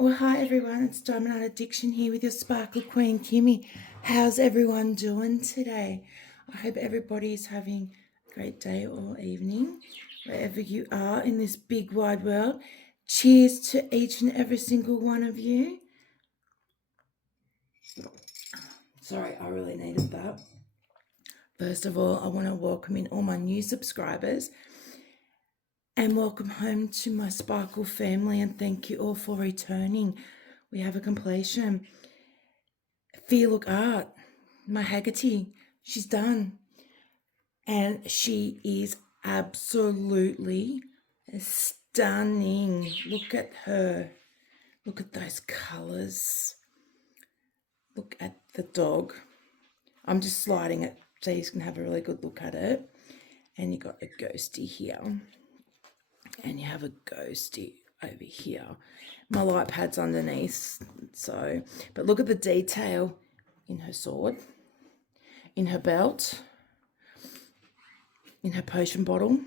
Well, hi everyone, it's Diamond Art Addiction here with your Sparkle Queen, Kimmy. How's everyone doing today? I hope everybody's having a great day or evening, wherever you are in this big wide world. Cheers to each and every single one of you. Sorry, I really needed that. First of all, I want to welcome in all my new subscribers and welcome home to my Sparkle family, and thank you all for returning. We have a completion. Feel Look Art, my Hecate, she's done. And she is absolutely stunning. Look at her. Look at those colours. Look at the dog. I'm just sliding it so you can have a really good look at it. And you got a ghosty here. And you have a ghosty over here. My light pad's underneath, so, but look at the detail in her sword, in her belt, in her potion bottle.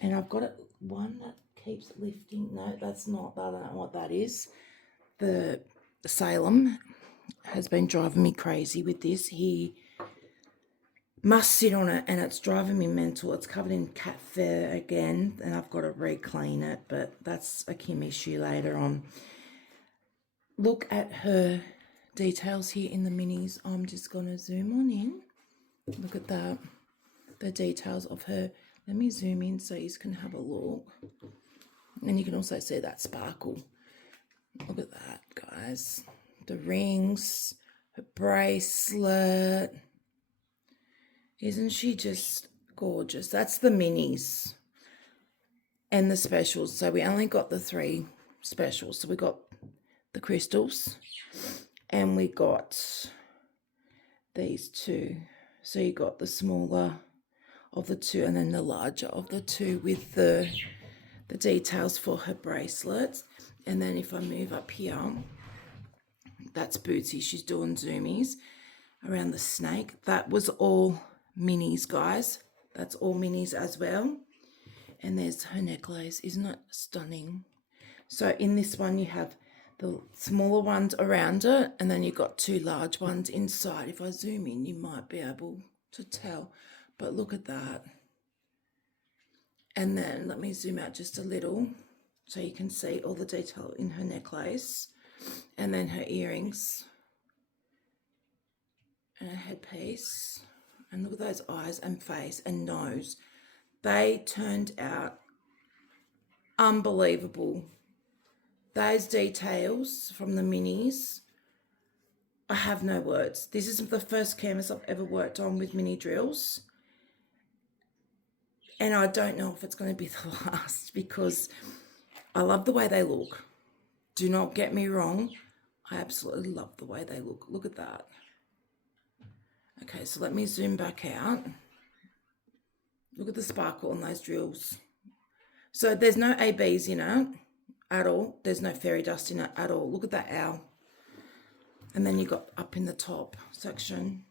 And I've got one that keeps lifting. No, that's not, I don't know what that is. The Salem has been driving me crazy with this. He must sit on it and it's driving me mental. It's covered in cat fur again and I've got to re-clean it, but that's a Kim issue later on. Look at her details here in the minis. I'm just going to zoom on in. Look at that. The details of her. Let me zoom in so you can have a look. And you can also see that sparkle. Look at that, guys. The rings, her bracelet. Isn't she just gorgeous? That's the minis and the specials. So we only got the 3 specials. So we got the crystals and we got these 2. So you got the smaller of the 2 and then the larger of the 2 with the details for her bracelets. And then if I move up here, that's Bootsy. She's doing zoomies around the snake. That was all minis, guys. That's all minis as well. And there's her necklace. Isn't it stunning? So in this one you have the smaller ones around it and then you've got 2 large ones inside. If I zoom in you might be able to tell, but look at that. And then let me zoom out just a little so you can see all the detail in her necklace and then her earrings and her headpiece. And look at those eyes and face and nose. They turned out unbelievable. Those details from the minis, I have no words. This is the first canvas I've ever worked on with mini drills. And I don't know if it's going to be the last because I love the way they look. Do not get me wrong. I absolutely love the way they look. Look at that. Okay, so let me zoom back out. Look at the sparkle on those drills. So there's no ABs in it at all. There's no fairy dust in it at all. Look at that owl. And then you got up in the top section.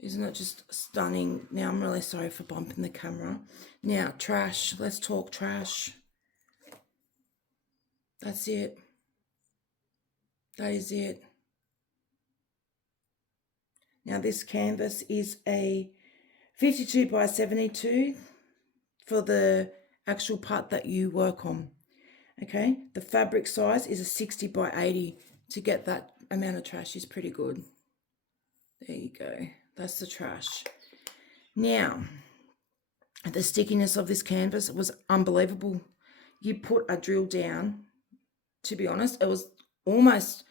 Isn't it just stunning? Now, I'm really sorry for bumping the camera. Now, trash. Let's talk trash. That's it. That is it. Now, this canvas is a 52 by 72 for the actual part that you work on. Okay, the fabric size is a 60 by 80. To get that amount of trash is pretty good. There you go. That's the trash. Now, the stickiness of this canvas was unbelievable. You put a drill down, to be honest, it was almost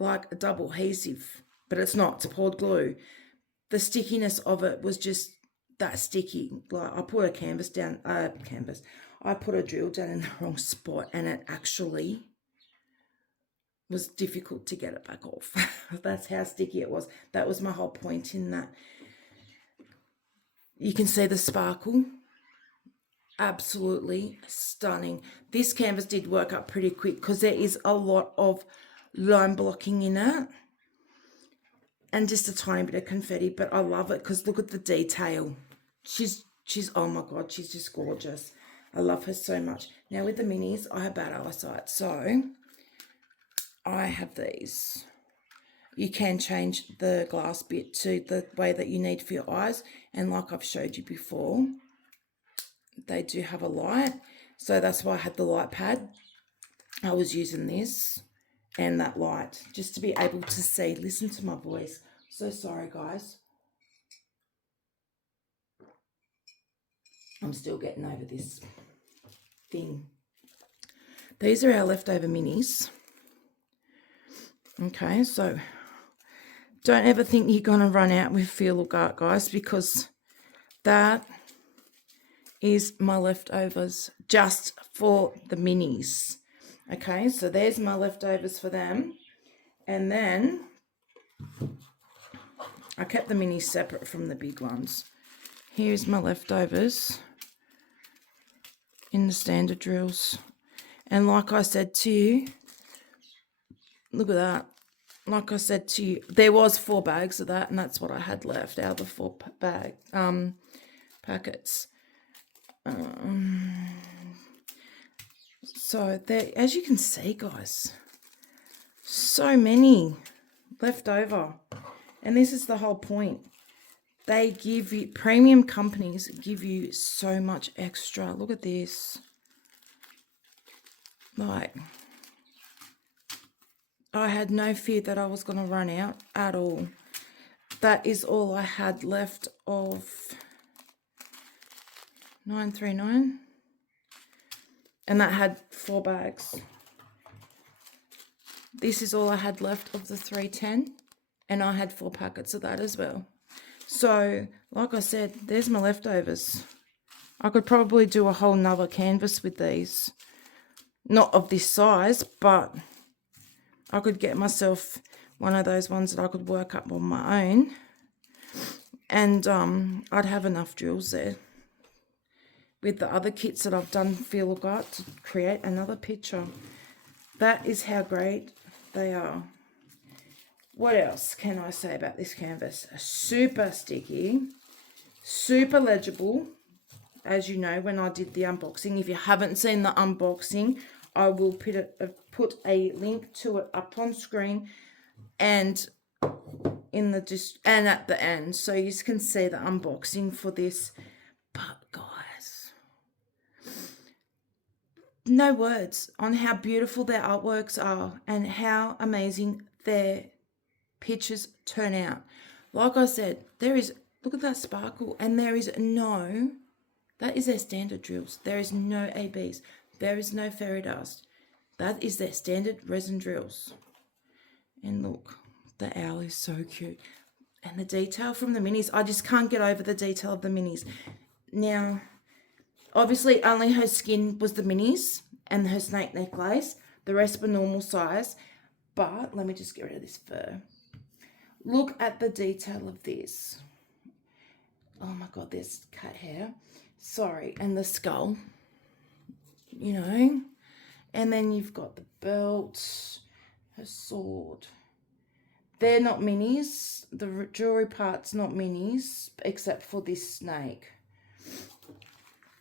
like a double adhesive, but it's not, it's poured glue. The stickiness of it was just that sticky. Like I put a canvas down, I put a drill down in the wrong spot and it actually was difficult to get it back off. That's how sticky it was. That was my whole point in that. You can see the sparkle. Absolutely stunning. This canvas did work up pretty quick because there is a lot of line blocking in it and just a tiny bit of confetti, but I love it because look at the detail. She's oh my God, she's just gorgeous. I love her so much. Now with the minis, I have bad eyesight, so I have these. You can change the glass bit to the way that you need for your eyes, and like I've showed you before, they do have a light, so that's why I had the light pad. I was using this and that light just to be able to see. Listen to my voice. So sorry, guys. I'm still getting over this thing. These are our leftover minis. Okay, so don't ever think you're going to run out with Feel Look Art, guys, because that is my leftovers just for the minis. Okay, so there's my leftovers for them. And then I kept the minis separate from the big ones. Here's my leftovers in the standard drills. And like I said to you, look at that. Like I said to you, there was 4 bags of that, and that's what I had left out of the 4 packets. So there, as you can see, guys, so many left over. And this is the whole point. They give you, premium companies give you so much extra. Look at this. Like, I had no fear that I was going to run out at all. That is all I had left of 939. And that had 4 bags. This is all I had left of the 310. And I had 4 packets of that as well. So, like I said, there's my leftovers. I could probably do a whole nother canvas with these. Not of this size, but I could get myself one of those ones that I could work up on my own. And I'd have enough drills there. With the other kits that I've done Feel Look Art to create another picture. That is how great they are. What else can I say about this canvas? Super sticky, super legible. As you know, when I did the unboxing, if you haven't seen the unboxing, I will put a link to it up on screen and in the and at the end, so you can see the unboxing for this. But guys, no words on how beautiful their artworks are and how amazing their pictures turn out. Like I said, there is, look at that sparkle, and there is no, that is their standard drills. There is no ABs. There is no fairy dust. That is their standard resin drills. And look, the owl is so cute. And the detail from the minis, I just can't get over the detail of the minis. Now, obviously only her skin was the minis and her snake necklace. The rest were normal size. But let me just get rid of this fur. Look at the detail of this. Oh my God, there's cat hair. Sorry, and the skull. You know. And then you've got the belt, her sword. They're not minis. The jewelry part's not minis, except for this snake.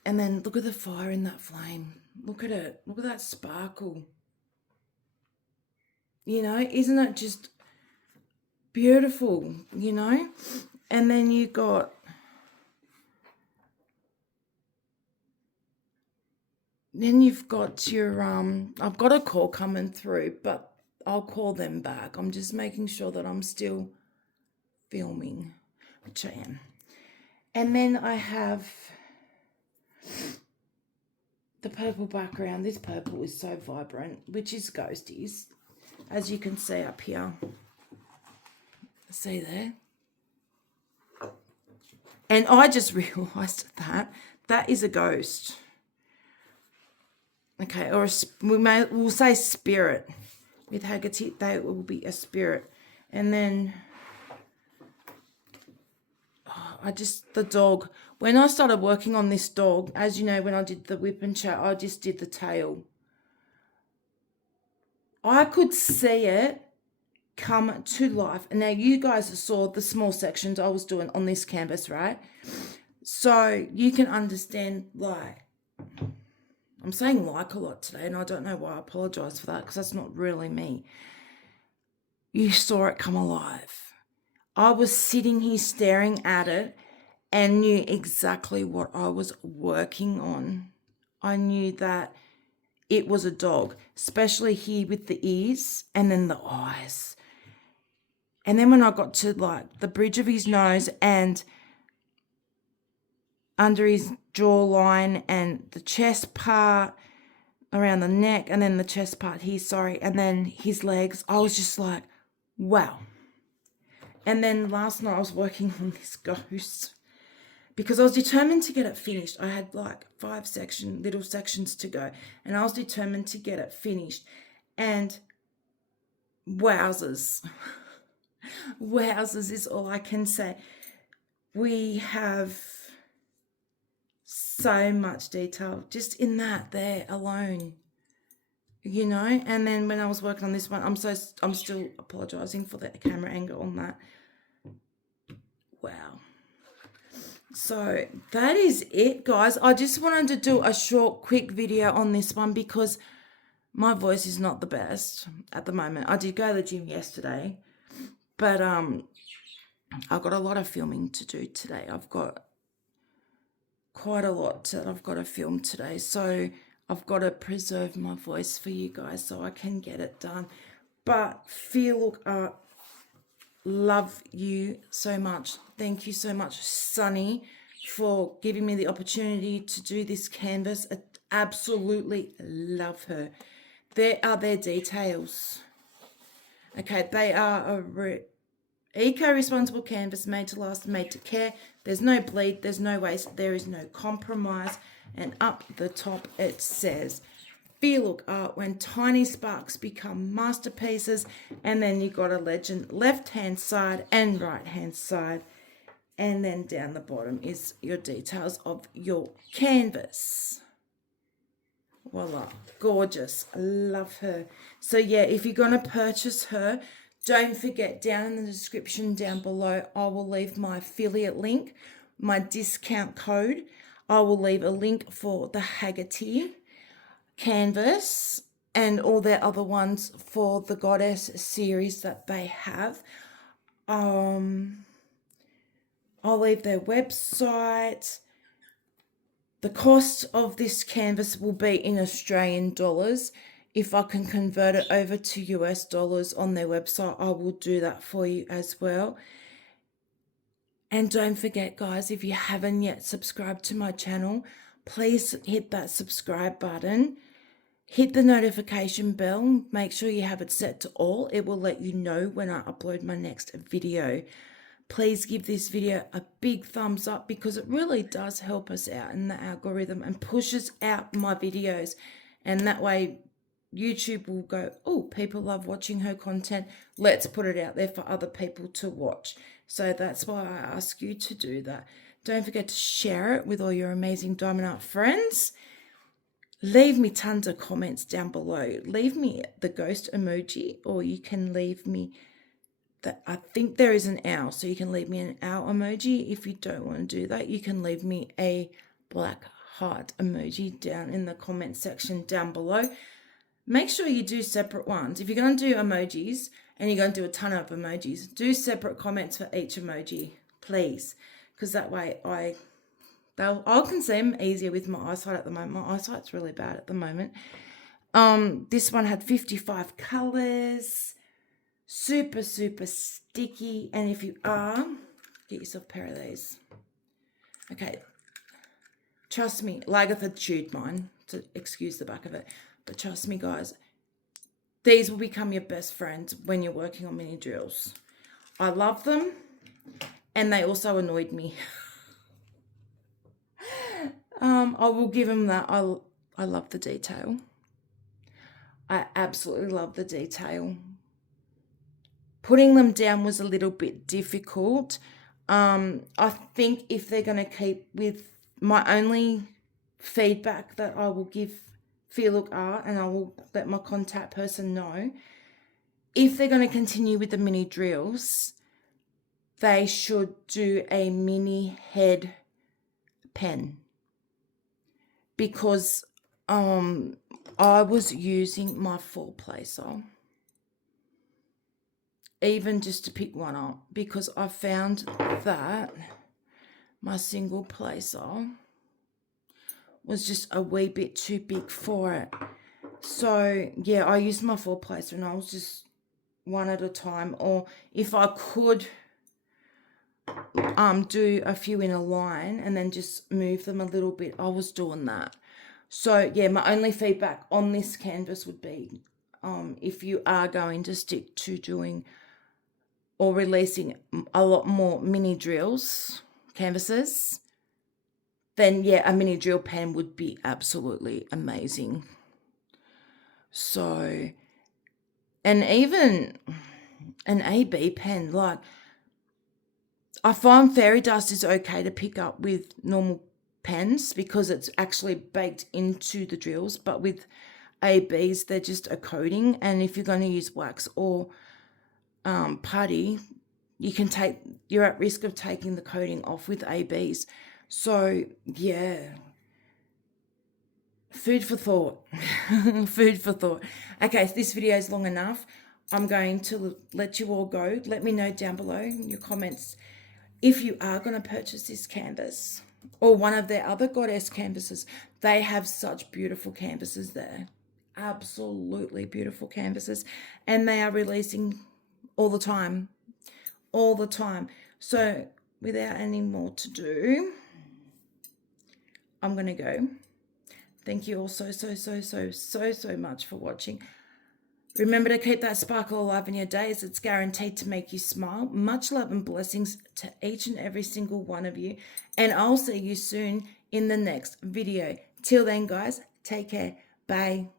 And then look at the fire in that flame. Look at it. Look at that sparkle. You know, isn't it just beautiful, you know? And then you got, then you've got your, I've got a call coming through, but I'll call them back. I'm just making sure that I'm still filming, which I am. And then I have the purple background. This purple is so vibrant, which is ghosties, as you can see up here. See there? And I just realised that that is a ghost. Okay, or we'll say spirit. With Hecate, they will be a spirit. And then, the dog. When I started working on this dog, as you know, when I did the whip and chat, I just did the tail. I could see it come to life. And now you guys saw the small sections I was doing on this canvas, right? So you can understand, like, I'm saying like a lot today, and I don't know why. I apologise for that, because that's not really me. You saw it come alive. I was sitting here staring at it and knew exactly what I was working on. I knew that it was a dog, especially here with the ears and then the eyes. And then when I got to like the bridge of his nose and under his jawline and the chest part, around the neck, and then the chest part here, and then his legs, I was just like, wow. And then last night I was working on this ghost because I was determined to get it finished. I had like 5 little sections to go, and I was determined to get it finished. And wowzers. Wowzers is all I can say. We have so much detail just in that there alone, you know. And then when I was working on this one, I'm still apologizing for the camera angle on that. Wow. So that is it, guys. I just wanted to do a short quick video on this one because my voice is not the best at the moment. I did go to the gym yesterday, but I've got a lot of filming to do today. I've got quite a lot that I've got to film today, so I've got to preserve my voice for you guys so I can get it done. But Feel Look Art, love you so much. Thank you so much, Sunny, for giving me the opportunity to do this canvas. I absolutely love her. There are their details. Okay, they are a eco-responsible canvas made to last, made to care. There's no bleed, there's no waste, there is no compromise. And up the top it says, Feel Look Art, when tiny sparks become masterpieces. And then you got a legend, left-hand side and right-hand side. And then down the bottom is your details of your canvas. Voila, gorgeous. I love her. So yeah, if you're going to purchase her, don't forget, down in the description down below, I will leave my affiliate link, my discount code. I will leave a link for the Hecate Canvas and all their other ones for the Goddess series that they have. I'll leave their website. The cost of this canvas will be in Australian dollars. If I can convert it over to US dollars on their website, I will do that for you as well. And don't forget, guys, if you haven't yet subscribed to my channel, please hit that subscribe button. Hit the notification bell. Make sure you have it set to all. It will let you know when I upload my next video. Please give this video a big thumbs up because it really does help us out in the algorithm and pushes out my videos. And that way YouTube will go, oh, people love watching her content. Let's put it out there for other people to watch. So that's why I ask you to do that. Don't forget to share it with all your amazing diamond art friends. Leave me tons of comments down below. Leave me the ghost emoji, or you can leave me I think there is an owl, so you can leave me an owl emoji. If you don't want to do that, you can leave me a black heart emoji down in the comment section down below. Make sure you do separate ones. If you're going to do emojis and you're going to do a ton of emojis, do separate comments for each emoji, please, because that way I can see them easier with my eyesight at the moment. My eyesight's really bad at the moment. This one had 55 colors. Super, super sticky. And if you are, get yourself a pair of these. Okay. Trust me, Lagatha chewed mine, to excuse the back of it. But trust me, guys, these will become your best friends when you're working on mini drills. I love them, and they also annoyed me. I will give them that. I love the detail. I absolutely love the detail. Putting them down was a little bit difficult. I think if they're going to keep with my only feedback that I will give Feel Look Art, and I will let my contact person know, if they're going to continue with the mini drills, they should do a mini head pen, because I was using my 4-placer, even just to pick one up, because I found that my single placer was just a wee bit too big for it. So yeah, I used my 4-placer and I was just one at a time, or if I could do a few in a line and then just move them a little bit, I was doing that. So yeah, my only feedback on this canvas would be, if you are going to stick to doing or releasing a lot more mini drills, canvases, then yeah, a mini drill pen would be absolutely amazing. So, and even an AB pen, like, I find fairy dust is okay to pick up with normal pens because it's actually baked into the drills, but with ABs, they're just a coating, and if you're going to use wax or putty, you're at risk of taking the coating off with ABs. So yeah, food for thought. Food for thought. Okay, so this video is long enough. I'm going to let you all go. Let me know down below in your comments if you are going to purchase this canvas or one of their other goddess canvases. They have such beautiful canvases there. Absolutely beautiful canvases. And they are releasing all the time. All the time. So without any more to do, I'm going to go. Thank you all so much for watching. Remember to keep that sparkle alive in your days. It's guaranteed to make you smile. Much love and blessings to each and every single one of you. And I'll see you soon in the next video. Till then, guys, take care. Bye.